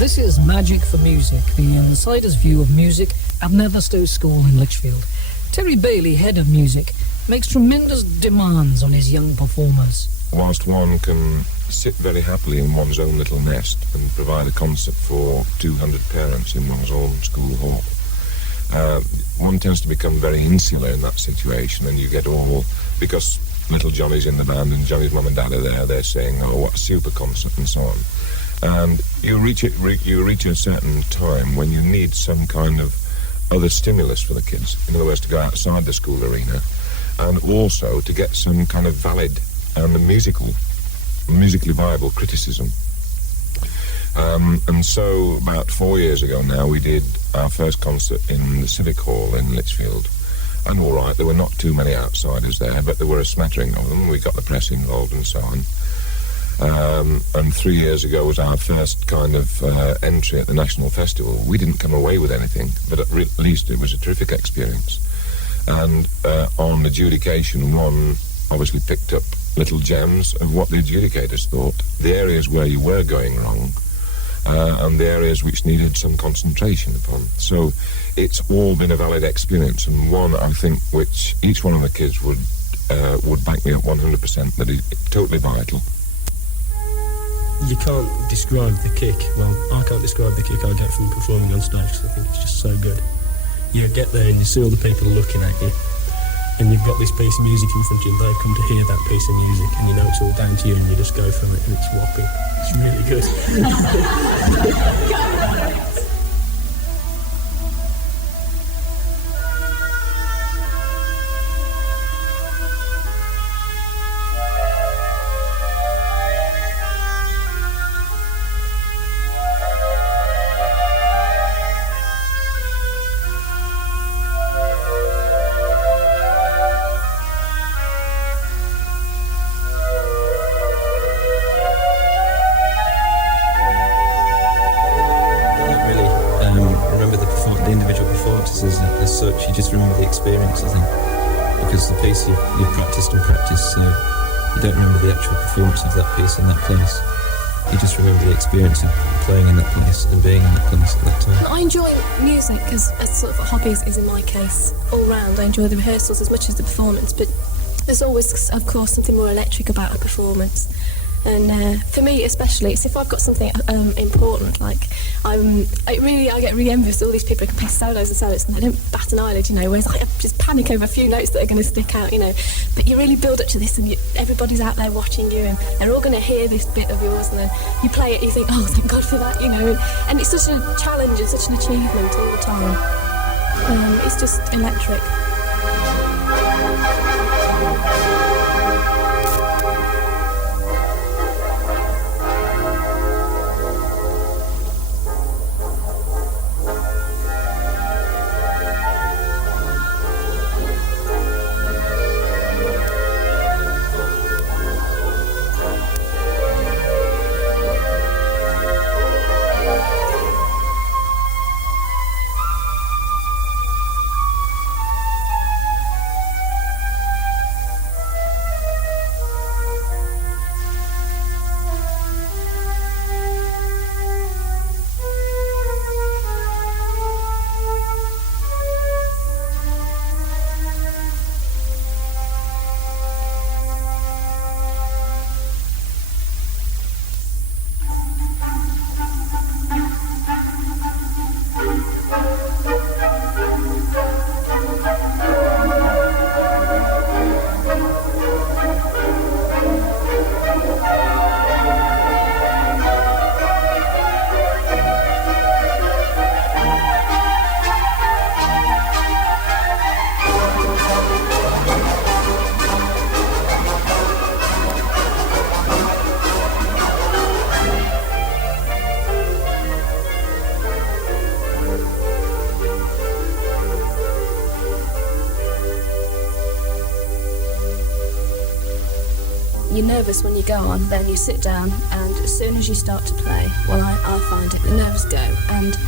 This is Magic for Music, the insider's view of music at Netherstowe School in Lichfield. Terry Bailey, head of music, makes tremendous demands on his young performers. Whilst one can sit very happily in one's own little nest and provide a concert for 200 parents in one's own school hall, one tends to become very insular in that situation, and you get all, because little Johnny's in the band and Johnny's mum and dad are there, they're saying, oh, what a super concert and so on. And you reach a certain time when you need some kind of other stimulus for the kids. In other words, to go outside the school arena, and also to get some kind of valid and musically viable criticism. And so about 4 years ago now, we did our first concert in the Civic Hall in Lichfield. And all right, there were not too many outsiders there, but there were a smattering of them. We got the press involved and so on. And 3 years ago was our first kind of entry at the National Festival. We didn't come away with anything, but at least it was a terrific experience. And on adjudication, one obviously picked up little gems of what the adjudicators thought, the areas where you were going wrong, and the areas which needed some concentration upon. So it's all been a valid experience, and one, I think, which each one of the kids would back me up 100%, that is totally vital. You can't describe the kick. Well, I can't describe the kick I get from performing on stage, because I think it's just so good. You get there and you see all the people looking at you, and you've got this piece of music in front of you, and they've come to hear that piece of music, and you know it's all down to you, and you just go from it, and it's whopping. It's really good. As such, you just remember the experience, I think, because the piece you practiced and practiced, so you don't remember the actual performance of that piece in that place. You just remember the experience of playing in that place and being in that place at that time. I enjoy music as sort of a hobby is in my case, all round. I enjoy the rehearsals as much as the performance, but there's always, of course, something more electric about a performance. And for me especially, it's if I've got something important, like I get really envious of all these people who can play solos and solos and they don't bat an eyelid, whereas I just panic over a few notes that are going to stick out, but you really build up to this, and everybody's out there watching you, and they're all going to hear this bit of yours, and then you play it, you think, oh, thank God for that, and it's such a challenge and such an achievement all the time. It's just electric. You're nervous when you go on, then you sit down, and as soon as you start to play, well, I find it, the nerves go. And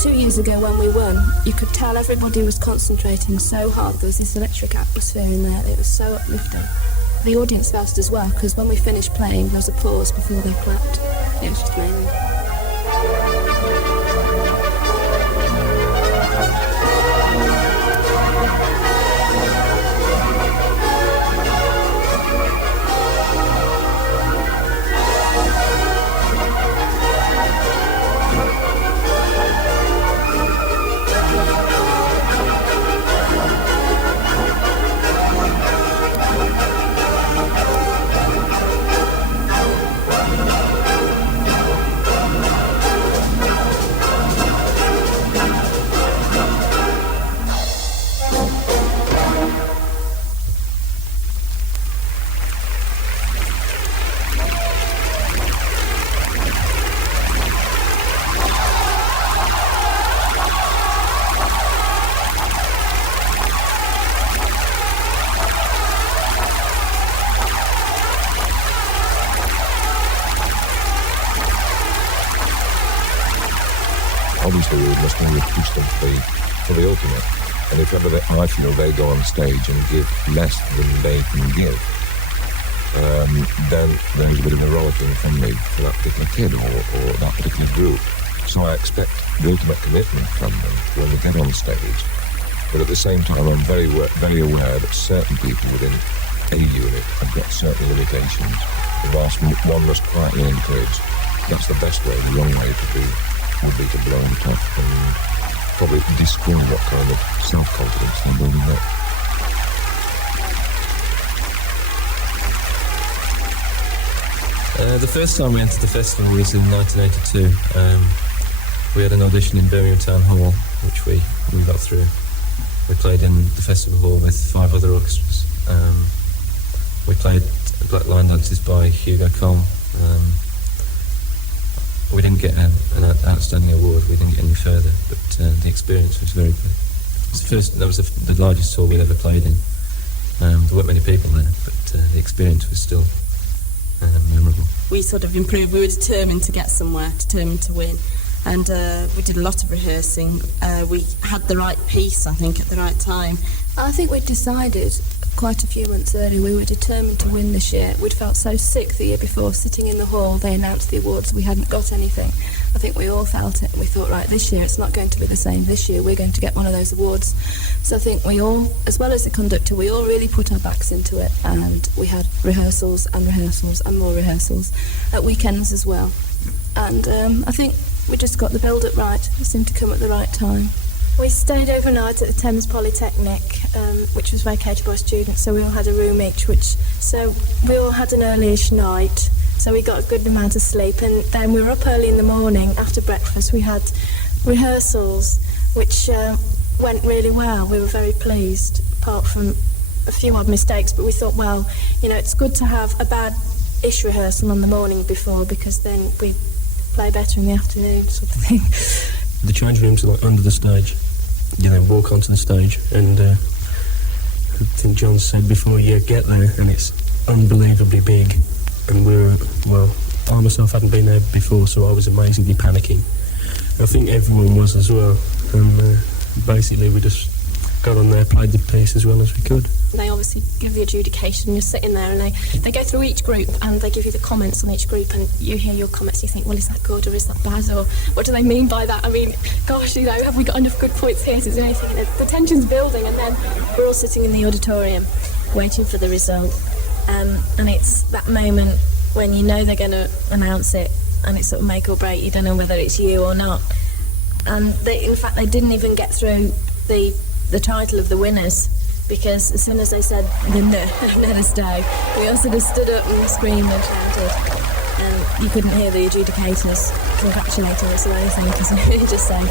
2 years ago when we won, you could tell everybody was concentrating so hard. There was this electric atmosphere in there. It was so uplifting. The audience felt as well, because when we finished playing, there was a pause before they clapped. It was just amazing. obviously we must always push them for the ultimate. And if ever I feel they go on stage and give less than they can give, then there's a bit of a rollicking from me for that particular kid or that particular group. So I expect the ultimate commitment from them when we get on stage. But at the same time, I'm very aware that certain people within a unit have got certain limitations. Whilst one must quietly encourage, that's the best way, the wrong way to do would be to blow on top and probably destroy what kind of self-confidence they're building up. The first time we entered the festival was in 1982. We had an audition in Birmingham Town Hall, which we got through. We played in the festival hall with 5 other orchestras. We played Black Line Dances by Hugo Colm. We didn't get an outstanding award. We didn't get any further, but the experience was very good. That was the largest hall we'd ever played in. There weren't many people there, but the experience was still memorable. We sort of improved. We were determined to get somewhere, determined to win. And we did a lot of rehearsing. We had the right piece, I think, at the right time. I think we decided quite a few months earlier we were determined to win this year. We'd felt so sick the year before, sitting in the hall, they announced the awards, we hadn't got anything. I think we all felt it, and we thought, right, this year it's not going to be the same. This year we're going to get one of those awards. So I think we all, as well as the conductor, we all really put our backs into it, and we had rehearsals and more rehearsals at weekends as well. And I think we just got the build-up right. It seemed to come at the right time. We stayed overnight at the Thames Polytechnic, which was vacated by students, so we all had a room each, so we all had an early-ish night, so we got a good amount of sleep, and then we were up early in the morning. After breakfast we had rehearsals, which went really well. We were very pleased, apart from a few odd mistakes, but we thought, well, it's good to have a bad-ish rehearsal on the morning before, because then we play better in the afternoon, sort of thing. The change rooms are like under the stage. Walk onto the stage, and I think John said before you get there, and it's unbelievably big. And I myself hadn't been there before, so I was amazingly panicking. I think everyone was as well. And basically we just got on there, played the piece as well as we could. They obviously give the adjudication, you're sitting there, and they go through each group and they give you the comments on each group, and you hear your comments, you think, well, is that good or is that bad, or what do they mean by that? I mean, gosh, have we got enough good points here? Is there anything? The tension's building, and then we're all sitting in the auditorium waiting for the result, and it's that moment when you know they're going to announce it, and it's sort of make or break. You don't know whether it's you or not. And in fact they didn't even get through the title of the winners, because as soon as they said the let us go, we all sort of stood up and screamed and shouted, and you couldn't hear the adjudicators congratulating us or anything, because we were just saying.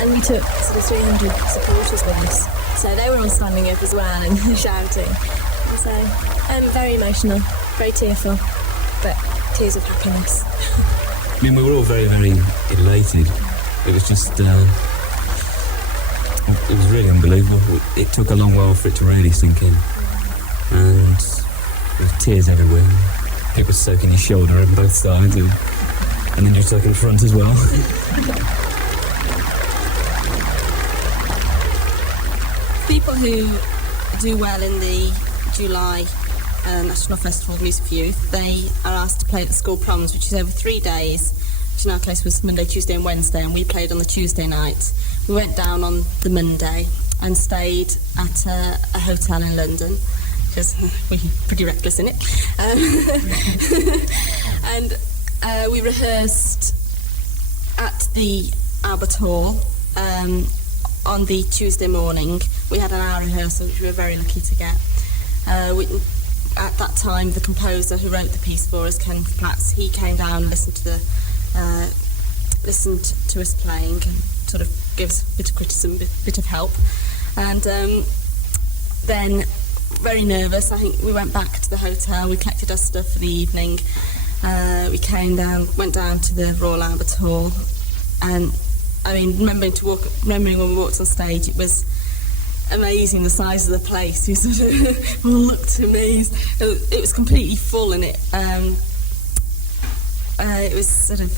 And we took sort of 300 supporters with us, so they were all standing up as well and shouting. And so very emotional, very tearful, but tears of happiness. I mean, we were all very, very elated. It was just it was really unbelievable. It took a long while for it to really sink in, and there were tears everywhere. It was soaking your shoulder on both sides, and then you're soaking the front as well. People who do well in the July National Festival of Music for Youth, they are asked to play at the school proms, which is over 3 days, which in our case was Monday, Tuesday and Wednesday, and we played on the Tuesday night. We went down on the Monday and stayed at a hotel in London, because we're pretty reckless in it. And we rehearsed at the Albert Hall on the Tuesday morning. We had an hour rehearsal, which we were very lucky to get. At that time, the composer who wrote the piece for us, Ken Platts, he came down and listened to us playing and sort of gave us a bit of criticism, a bit of help. And then, very nervous, I think we went back to the hotel, we collected our stuff for the evening, we went down to the Royal Albert Hall, and I mean, remembering when we walked on stage, it was amazing the size of the place. We sort of looked amazed. It was completely full, and it was sort of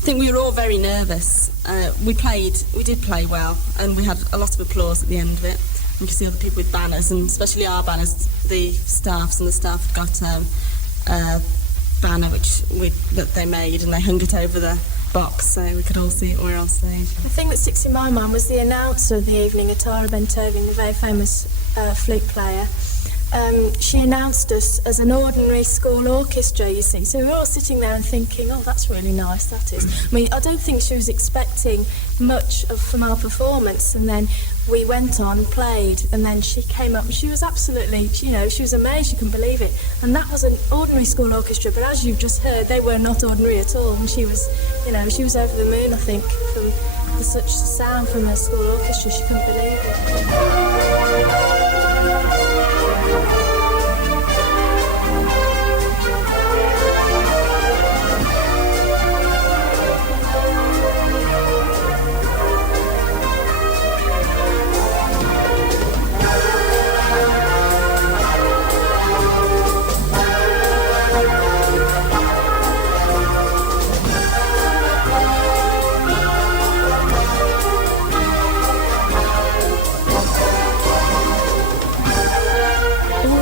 think we were all very nervous. We did play well, and we had a lot of applause at the end of it. You can see other people with banners, and especially our banners, the staff got a banner that they made, and they hung it over the box so we could all see it when we were on stage. The thing that sticks in my mind was the announcer of the evening, Atara Bentoving, the very famous flute player. She announced us as an ordinary school orchestra, you see. So we were all sitting there and thinking, oh, that's really nice, that is. I mean, I don't think she was expecting much from our performance. And then we went on, played, and then she came up and she was absolutely, she was amazed, she couldn't believe it. And that was an ordinary school orchestra, but as you've just heard, they were not ordinary at all. And she was, she was over the moon, I think, from such sound from a school orchestra. She couldn't believe it.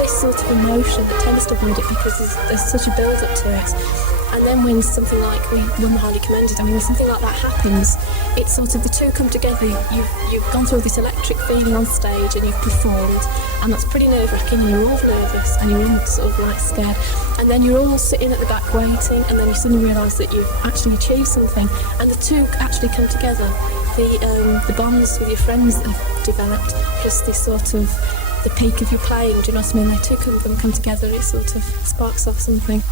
Sort of emotion that tends to avoid it because there's such a build-up to it, and then when something like we highly commended, when something like that happens, it's sort of the two come together. You've gone through this electric feeling on stage and you've performed, and that's pretty nerve-wracking, and you're all nervous and you're all sort of like scared, and then you're all sitting at the back waiting, and then you suddenly realise that you've actually achieved something, and the two actually come together. The bonds with your friends that have developed, plus this sort of the peak of your playing, do you know what I mean? They two come together, it sort of sparks off something.